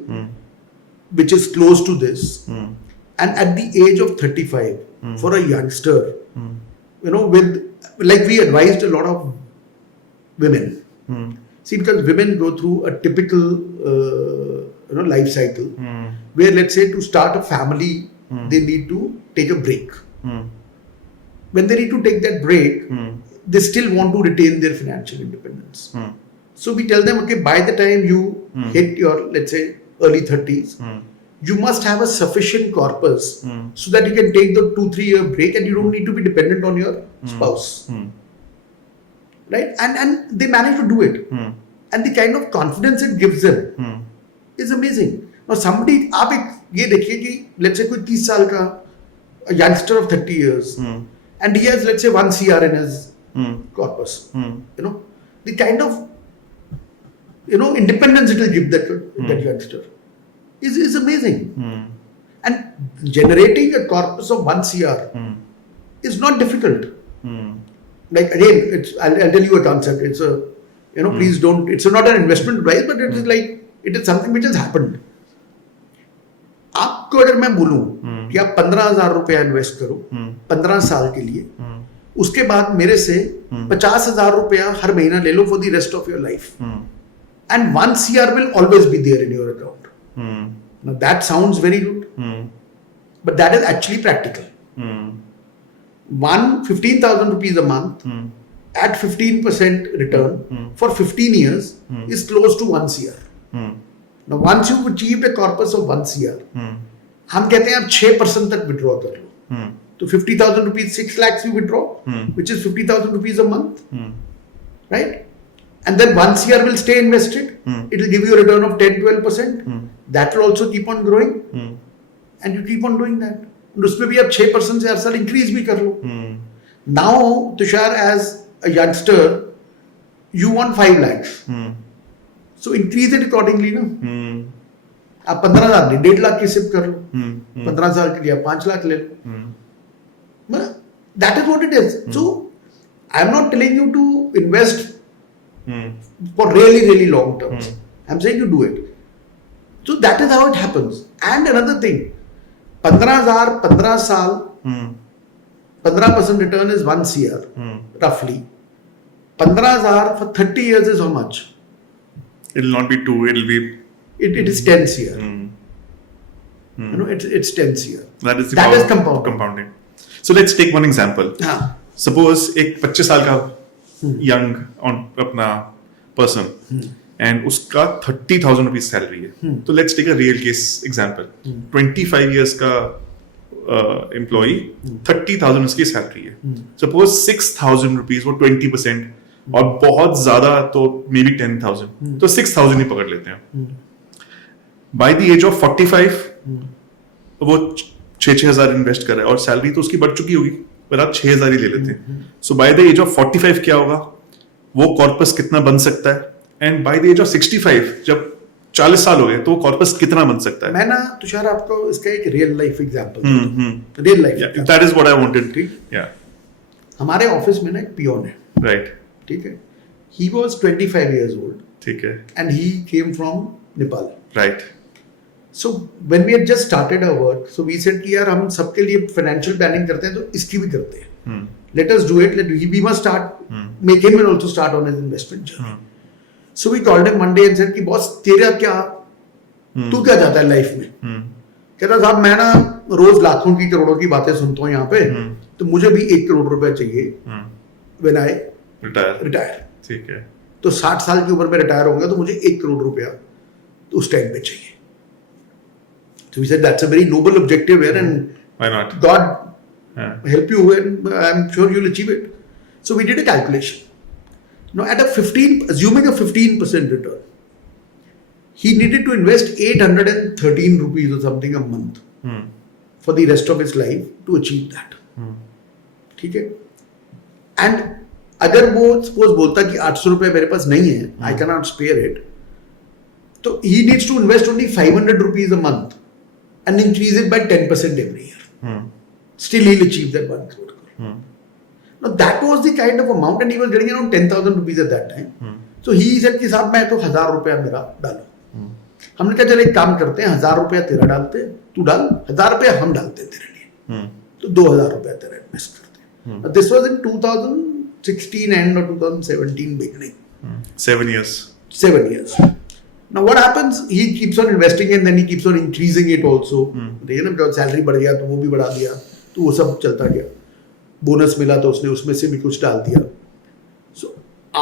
which is close to this. And at the age of 35, for a youngster, with, like we advised a lot of women. See, because women go through a typical, life cycle where, let's say, to start a family, they need to take a break. When they need to take that break, they still want to retain their financial independence. So we tell them, okay, by the time you hit your, let's say, early 30s, you must have a sufficient corpus so that you can take the 2-3 year break and you don't need to be dependent on your spouse. Right? And they manage to do it. And the kind of confidence it gives them is amazing. Now somebody, आप ये देखिए कि let's say कोई 30 साल का a youngster of 30 years and he has, let's say, 1 CR in his corpus. The kind of independence it will give that youngster is amazing. And generating a corpus of 1 CR is not difficult. Like again, I'll tell you a concept. It's a please don't. It's not an investment advice, but it is like it is something which has happened. आपको अगर मैं बोलूं कि आप 15,000 रुपया invest करो 15 साल के लिए, उसके बाद मेरे से 50,000 रुपया हर महीना ले लो for the rest of your life, and 1 CR will always be there in your account. Now that sounds very good, but that is actually practical. 15,000 rupees a month at 15% return for 15 years is close to 1 CR. Now once you've achieved a corpus of 1 CR, हम कहते हैं आप 6% तक withdraw कर लो. तो 50,000 rupees, 6 lakhs you withdraw, which is 50,000 rupees a month, right? And then 1 CR will stay invested. It will give you a return of 10-12%. That will also keep on growing, and you keep on doing that. And उसमें भी आप 6% से हर साल increase भी कर लो. Now, Tushar, as a youngster, you want 5 lakhs. So increase it accordingly, ना. आप 15,000 नहीं 1.5 लाख की सिप कर लो. 15 साल के लिए आप 5 लाख ले लो. That is what it is. So I am not telling you to invest for really, really long terms. I'm saying you do it. So that is how it happens. And another thing, 15,000, 15 साल, 15% return is 1 CR, roughly. 15,000 for 30 years is how much? It will not be 2, it will be... It is 10 CR. It's 10 CR. That is the power is of compounding. So let's take one example. Suppose एक 25 साल का young अपना person and उसका 30,000 rupees salary है. तो let's take a real case example. 25 years का employee, 30,000 उसकी salary है. Suppose 6,000 rupees वो 20% और बहुत ज्यादा तो maybe 10,000, तो 6,000 ही पकड़ लेते हैं. By the age of 45 वो 6,000 इन्वेस्ट कर रहा है और सैलरी तो उसकी बढ़ चुकी होगी, पर आप 6,000 ही ले लेते हैं. So by the age of 45 क्या होगा? वो कॉर्पस कितना बन सकता है, and by the age of 65 जब 40 साल हो गए तो कॉर्पस कितना बन सकता है. मैं ना तुषार आपको इसका एक real life example, real life, that is what I wanted. या हमारे ऑफिस में ना एक पियोन है, राइट. ठीक है. ही वाज 25 years old, ठीक है. and he came from Nepal. Right. So when we had just started our work, so we said कि यार हम सबके लिए फाइनेंशियल प्लानिंग करते हैं तो इसकी भी करते हैं. Let us do it. We must start. Make him also start on his investment journey. So we called him one day and said कि बॉस तेरा क्या, तू क्या चाहता है लाइफ में? कहता साहब मैं ना रोज लाखों की करोड़ों की बातें सुनता हूँ यहाँ पे, तो मुझे भी 1 करोड़ रुपया चाहिए when I retire. ठीक है. तो 60 साल की उम्र में रिटायर होगा तो मुझे 1 करोड़ रुपया तो उस टाइम पे चाहिए. So we said that's a very noble objective here, and why not? God help you, and I'm sure you'll achieve it. So we did a calculation. Now at assuming a 15% return, he needed to invest 813 rupees or something a month for the rest of his life to achieve that. ठीक है. And अगर वो suppose बोलता कि 800 रुपए मेरे पास नहीं है, I cannot spare it, तो he needs to invest only 500 rupees a month and increase it by 10% every year. Still he'll achieve that 1 crore. Now that was the kind of amount, and he was getting around 10,000 rupees at that time. So he said कि साहब मैं तो 1000 रुपया मेरा डालो. हमने कहा चल एक काम करते हैं, 1000 रुपया तेरा डालते हैं, तू डाल, 1000 रुपया हम डालते हैं तेरे लिए, तो 2000 रुपया तेरा इन्वेस्ट करते हैं. This was in 2016 end or 2017 beginning. 7 years. 7 years. Now what happens? He keeps on investing and then he keeps on increasing it also. देखिए ना, सैलरी बढ़ गया तो वो भी बढ़ा दिया, तो वो सब चलता गया. बोनस मिला तो उसने उसमें से भी कुछ डाल दिया. So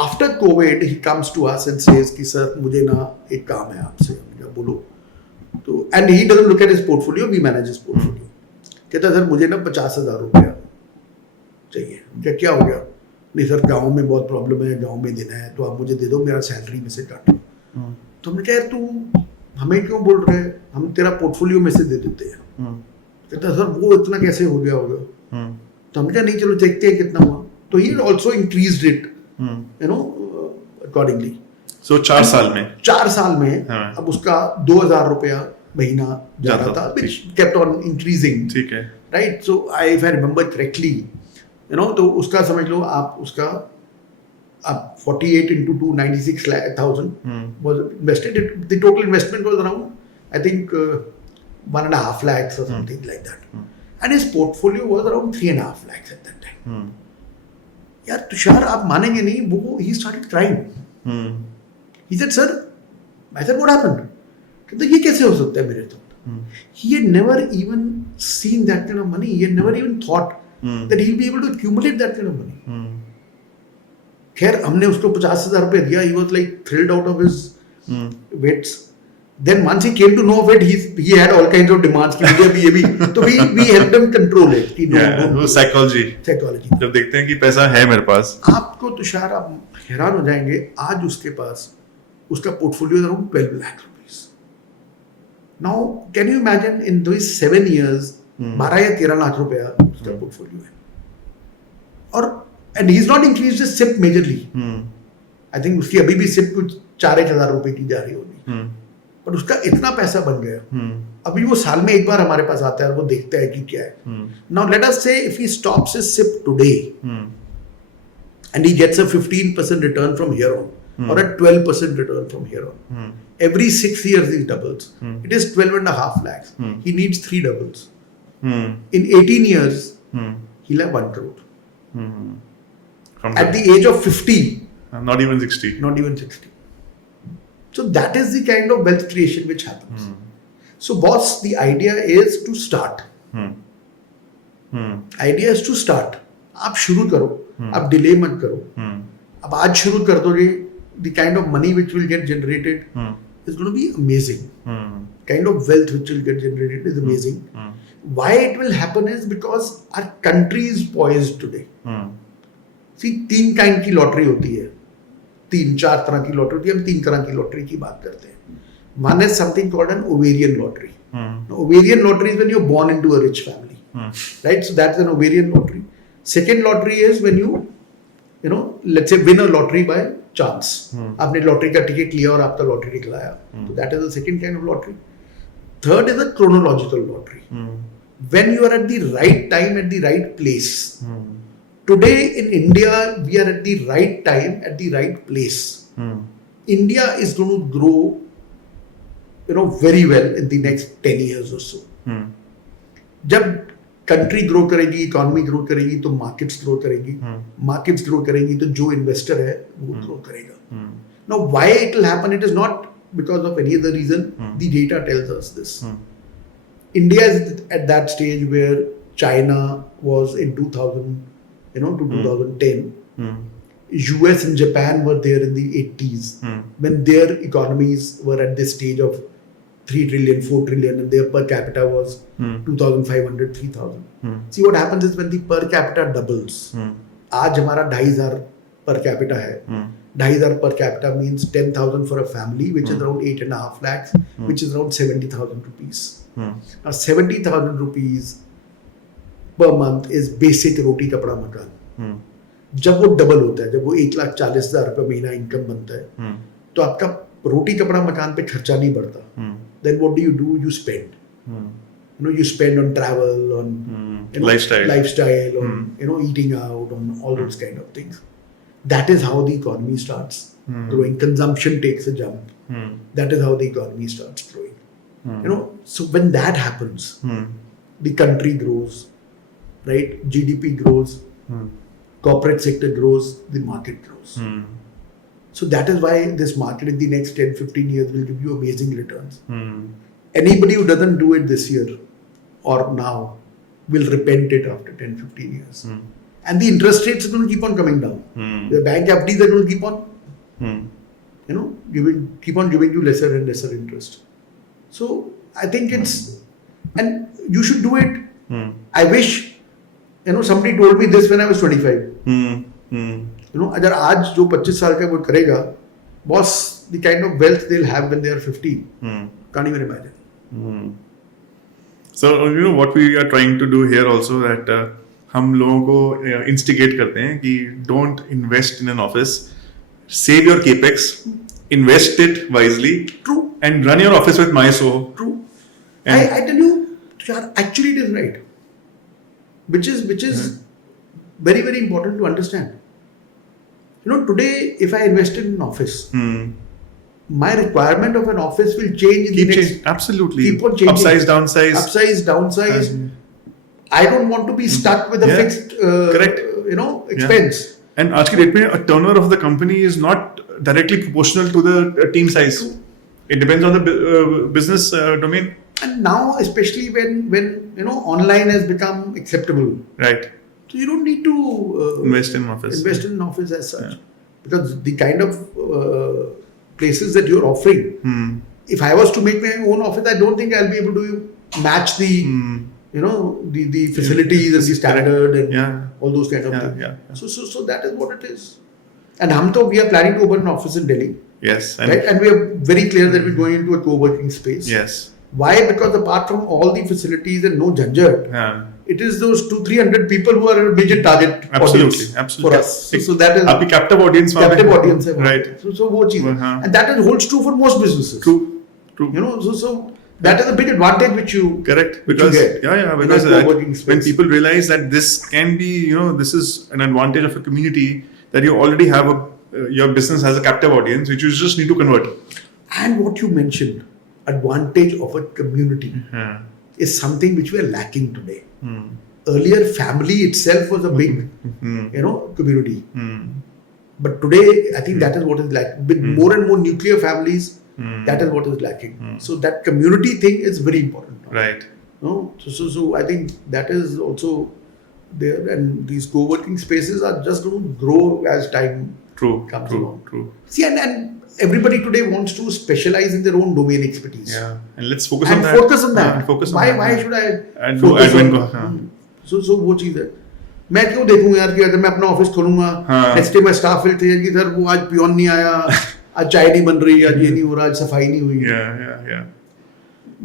after COVID he comes to us and says कि सर मुझे ना एक काम है आपसे. बोलो. तो and he doesn't look at his portfolio, we manage his portfolio. कहता सर मुझे ना 50,000 रुपया चाहिए. क्या हो गया? नहीं सर गाँव में बहुत प्रॉब्लम है, गाँव में देना है, तो आप मुझे दे दो, मेरा सैलरी में से काटो. तो हमने कहा यार तू हमें क्यों बोल रहे हैं, हम तेरा पोर्टफोलियो में से दे देते हैं. कहता सर वो इतना कैसे हो गया होगा. तो हमने कहा नहीं चलो देखते हैं कितना हुआ. तो he also increased it accordingly. So 4 साल में अब उसका 2000 रुपया महीना जा रहा था, which kept on increasing. ठीक है. Right. So if I remember correctly, तो उसका समझ लो आप उसका 48 into 2, 96,000 was invested. The total investment was around, I think, 1.5 lakhs or something like that. And his portfolio was around 3.5 lakhs at that time. यार तुषार आप मानेंगे नहीं, वो he started crying. He said, sir, I said, what happened? कहते ये कैसे हो सकता है मेरे तो. He had never even seen that kind of money. He had never even thought that he'll be able to accumulate that kind of money. खैर हमने उसको 50,000 रुपए दिया. He was like thrilled out of his wits. Then once he came to know of it, he had all kinds of demands कि मुझे भी ये भी. तो we helped him control it. कि वो psychology. जब देखते हैं कि पैसा है मेरे पास. आपको तुषार आप हैरान हो जाएंगे, आज उसके पास उसका portfolio around 12 lakh rupees. Now can you imagine in those 7 years 12 या 13 लाख रुपया उसका पोर्टफोलियो है. और and he's not increased his SIP majorly. I think उसकी अभी भी SIP कुछ 4,000 रुपए की जा रही होगी. पर उसका इतना पैसा बन गया. अभी वो साल में एक बार हमारे पास आता है और वो देखता है कि क्या है. Now let us say if he stops his SIP today and he gets a 15% return from here on or a 12% return from here on. Every 6 years he doubles. It is 12.5 lakhs. He needs 3 doubles. In 18 years he'll have 1 crore. At the age of 50, not even 60. So that is the kind of wealth creation which happens. So boss, the idea is to start. Idea is to start. आप शुरू करो, आप delay मत करो. अब आज शुरू कर दोगे, the kind of money which will get generated is going to be amazing. Kind of wealth which will get generated is amazing. Why it will happen is because our country is poised today. See, 3 kind की lottery होती है, 3-4 तरह की lottery होती है. हम 3 तरह की लॉटरी की बात करते हैं. One is something called an ovarian lottery. Ovarian lottery is when you're born into a rich family, right? So that's an ovarian lottery. Second lottery is when you let's say win a lottery by chance. आपने lottery का ticket लिया और आपका lottery निकला आया. So that is the second kind of lottery. Third is a chronological lottery. When you are at the right time at the right place. Today in India we are at the right time at the right place. India is going to grow, very well in the next 10 years or so. जब country grow करेगी, economy grow करेगी, तो markets grow करेगी. Markets grow करेंगी तो जो investor है वो ग्रो करेगा. Now why it will happen? It is not because of any other reason. The data tells us this. India is at that stage where China was in 2000, to 2010. US and Japan were there in the 80s when their economies were at this stage of 3 trillion, 4 trillion, and their per capita was 2,500, 3,000. See, what happens is when the per capita doubles. आज हमारा 2,500 per capita है. 2,500 per capita means 10,000 for a family, which is around 8.5 lakhs, which is around 70,000 rupees. Now 70,000 rupees per month is basic roti kapda makan. जब वो double होता है, जब वो 1,40,000 रुपये महीना इनकम बनता है, तो आपका रोटी कपड़ा मकान पे खर्चा नहीं बढ़ता. Then what do? You spend. You spend on travel, on lifestyle, on eating out, on all those kind of things. That is how the economy starts growing. Consumption takes a jump. That is how the economy starts growing. So when that happens, the country grows, right? GDP grows, corporate sector grows, the market grows. So that is why this market in the next 10, 15 years will give you amazing returns. Anybody who doesn't do it this year or now will repent it after 10, 15 years. And the interest rates are going to keep on coming down. The bank FDs are going to keep on, keep on giving you lesser and lesser interest. So I think and you should do it. I wish, somebody told me this when I was 25. अगर आज जो 25 साल का वो करेगा, boss, the kind of wealth they'll have when they are 50, can't even imagine. So what we are trying to do here also that हम लोगों को instigate करते हैं कि don't invest in an office, save your capex, invest it wisely. True. And run your office with MySoho. True. I tell you, actually it is right. Which is very, very important to understand. Today, if I invested in an office, my requirement of an office will change in the next. Absolutely. Keep on changing. Upsize, downsize. I don't want to be stuck with a fixed, correct. expense. And आज की date में a turnover of the company is not directly proportional to the team size. It depends on the business domain. And now, especially when online has become acceptable, right? So you don't need to invest in an office as such, because the kind of places that you're offering. If I was to make my own office, I don't think I'll be able to match the the facilities and the standard and all those kind of things. So that is what it is. And we are planning to open an office in Delhi. Yes. And we are very clear that we're going into a co-working space. Yes. Why? Because apart from all the facilities and no janjat, it is those 200-300 people who are a major target audience for us. So that is a captive audience. Right. So wo cheez. And that holds true for most businesses. True. So that is a big advantage which you correct because because when people realize that this can be this is an advantage of a community, that you already have your business has a captive audience which you just need to convert. And what you mentioned, advantage of a community, is something which we are lacking today. Earlier, family itself was a big community. But today, I think that is what is lacking. With more and more nuclear families, that is what is lacking. So that community thing is very important. Right. So I think that is also there, and these co-working spaces are just going to grow as time comes along. True. See, and everybody today wants to specialize in their own domain expertise. Yeah, and let's focus on that. Why should I focus on? So वो चीज है. मैं क्यों देखूं यार कि अगर मैं अपना ऑफिस खोलूंगा, नेक्स्ट डे मैं स्टाफ विल थे कि सर वो आज पियोन नहीं आया, आज चाय नहीं बन रही, आज ये नहीं हो रहा, आज सफाई नहीं हुई. Yeah.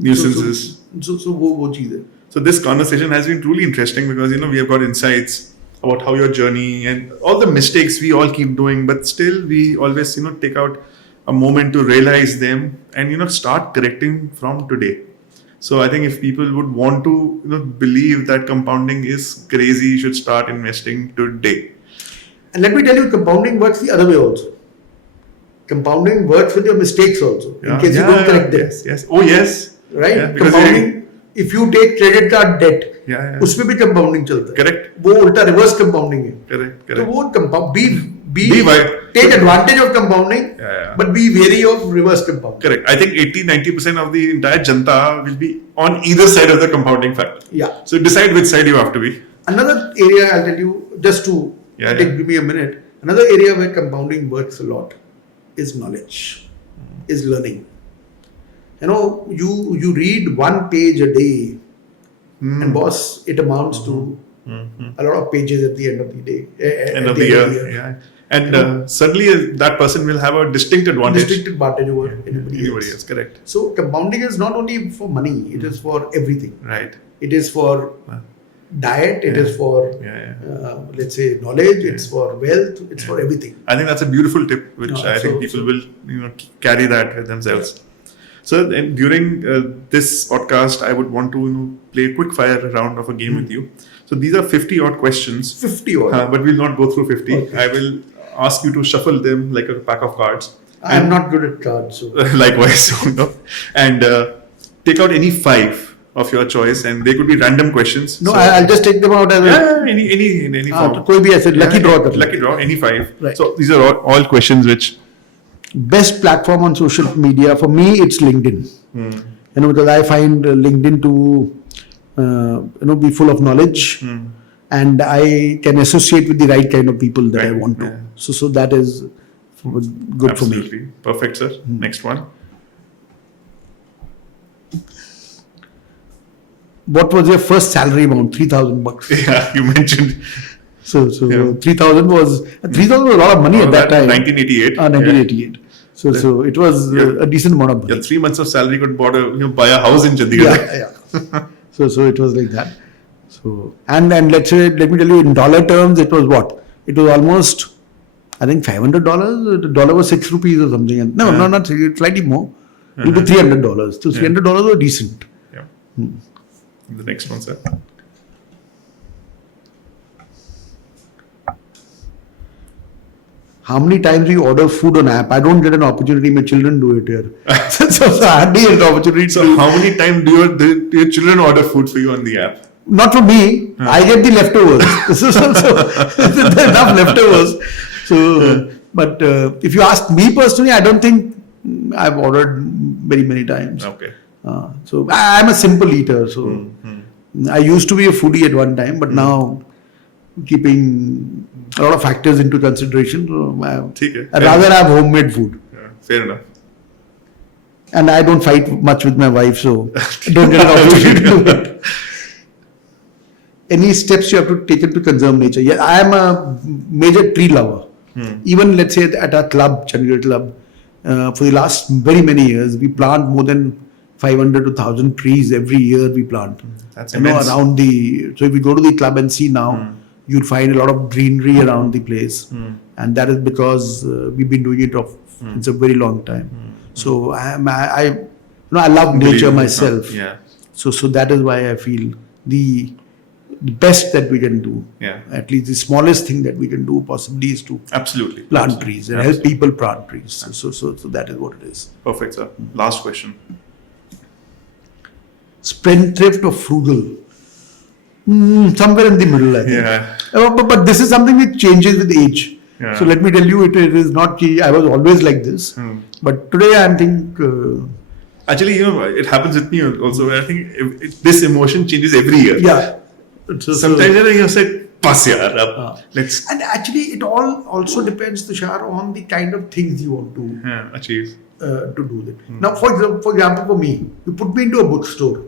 Nuisances. So वो चीज है. So this conversation has been truly interesting because we have got insights about how your journey and all the mistakes we all keep doing, but still we always, take out a moment to realize them and, start correcting from today. So I think if people would want to, believe that compounding is crazy, you should start investing today. And let me tell you, compounding works the other way also. Compounding works with your mistakes also, in case you don't correct them. Yes. Oh, yes. Right? Yeah, because Compounding, if you take credit card debt, Yeah. उसमें भी compounding चलता है. Correct. वो उल्टा reverse compounding है. Correct. तो वो compound, Be take advantage of compounding, Yeah. but be wary of reverse compounding. Correct. I think 80-90% of the entire janta will be on either side of the compounding factor. Yeah. So decide which side you have to be. Another area I'll tell you, just to give me a minute. Another area where compounding works a lot is knowledge, is learning. You read one page a day, and boss, it amounts to a lot of pages at the end of the day. End of the year. Yeah. And suddenly that person will have a distinct advantage. Over anybody else. Correct. So compounding is not only for money, it is for everything. Right. It is for diet, it is for, let's say, knowledge, it's for wealth, it's for everything. I think that's a beautiful tip, which I think people will carry that with themselves. So during this podcast, I would want to play a quick fire round of a game with you. So these are 50 odd questions. 50 odd? But we'll not go through 50. Okay. I will ask you to shuffle them like a pack of cards. I'm not good at cards. So. Likewise. And take out any 5 of your choice, and they could be random questions. No, I'll just take them out as any form. कोई भी ऐसे lucky draw कर लो. Lucky draw, any 5. Right. So these are all questions which... Best platform on social media, for me, it's LinkedIn. Because I find LinkedIn to be full of knowledge, and I can associate with the right kind of people that I want to. Yeah. So that is good Absolutely. for me. Perfect, sir. Next one. What was your first salary amount? $3,000. Yeah, you mentioned. So 3,000 was a lot of money at that time. 1988. 1988. So it was a decent amount of money. Your 3 months of salary could buy a house in Chandigarh. Yeah. So it was like that. So and let me tell you, in dollar terms, it was what? It was almost, I think, $500. The dollar was 6 rupees or something. No, not slightly more. It would be $300. So $300 were decent. Yeah. The next one, sir. How many times we order food on app? I don't get an opportunity. My children do it here. so I hardly get an opportunity. So how many times do your children order food for you on the app? Not for me. I get the leftovers. so there are enough leftovers. So, but if you ask me personally, I don't think I've ordered very many times. Okay. So I'm a simple eater. So I used to be a foodie at one time, but now keeping a lot of factors into consideration, I'd rather have homemade food. Yeah, fair enough. And I don't fight much with my wife, so I don't get an opportunity to do it. Any steps you have to take to conserve nature? Yeah, I am a major tree lover. Even, let's say, at our club, Chandigarh Club, for the last very many years, we plant more than 500 to 1,000 trees every year. We plant. That's immense. Around the. So if we go to the club and see now, you'll find a lot of greenery around the place, and that is because we've been doing it it's a very long time. So I love nature myself. Yeah. So that is why I feel the best that we can do, at least the smallest thing that we can do possibly, is to plant trees and help people plant trees. So that is what it is. Perfect, sir. Last question. Spendthrift or frugal? Somewhere in the middle, I think. Yeah. But this is something which changes with age. Yeah. So let me tell you, it is not. I was always like this, but today I think. Actually, it happens with me also. I think this emotion changes every year. Yeah. Sometimes you say, "Pass yaar, let's." And actually, it all also depends, Tushar, on the kind of things you want to achieve. To do that. Now, for example, for me, you put me into a bookstore,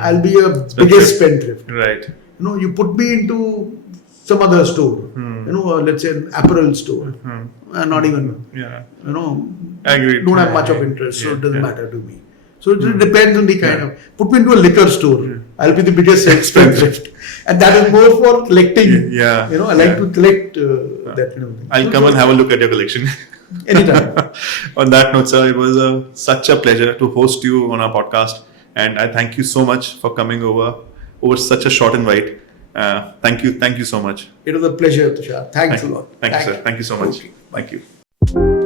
I'll be a biggest spendthrift. Right. You put me into some other store, let's say an apparel store, not even, I agree. Don't have much of interest, so it doesn't matter to me. So it depends on the kind of. Put me into a liquor store, I'll be the biggest spendthrift. And that is more for collecting. Yeah. I like to collect that kind of thing. I'll come and have a look at your collection. Anytime. On that note, sir, it was such a pleasure to host you on our podcast. And I thank you so much for coming over such a short invite. Thank you so much. It was a pleasure, Tushar. Thanks a lot. Thank you, sir. Thank you so much. Thank you.